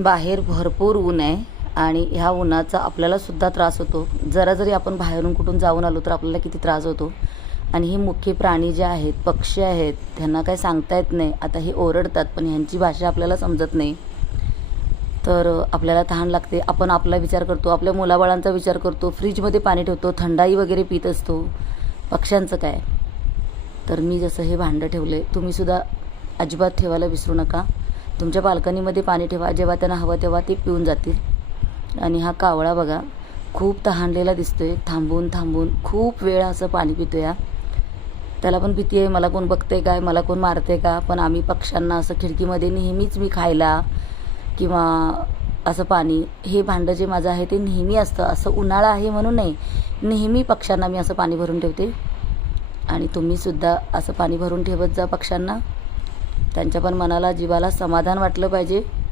बाहेर भरपूर ऊन आहे आणि ह्या उन्हाचा आपल्याला सुद्धा त्रास होतो. जरा जरी आपण बाहेरून कुठून जाऊन आलो तर आपल्याला किती त्रास होतो. आणि ही मुख्य प्राणी जे आहेत, पक्षी आहेत, त्यांना काही सांगता येत नाही. आता हे ओरडतात पण ह्यांची भाषा आपल्याला समजत नाही. तर आपल्याला तहान लागते, आपण आपला विचार करतो, आपल्या मुलाबाळांचा विचार करतो, फ्रीजमध्ये पाणी ठेवतो, थंडाई वगैरे पित असतो. पक्ष्यांचं काय. तर मी जसं हे भांडं ठेवलं आहे, तुम्हीसुद्धा अजिबात ठेवायला विसरू नका. तुमच्या बाल्कनीमध्ये पाणी ठेवा, जेव्हा त्यांना हवं तेव्हा ते पिऊन जातील. आणि हा कावळा बघा खूप तहानलेला दिसतोय, थांबून थांबून खूप वेळ असं पाणी पितो या. त्याला पण भीती आहे, मला कोण बघते काय, मला कोण मारते का. पण आम्ही पक्ष्यांना असं खिडकीमध्ये नेहमीच मी खायला किंवा असं पाणी, हे भांडं जे माझं आहे ते नेहमी असतं. असं उन्हाळा आहे म्हणून नाही, नेहमी पक्ष्यांना मी असं पाणी भरून ठेवते. आणि तुम्हीसुद्धा असं पाणी भरून ठेवत जा पक्ष्यांना. त्यांच्या पण मनाला जीवाला समाधान वाटलं पाहिजे.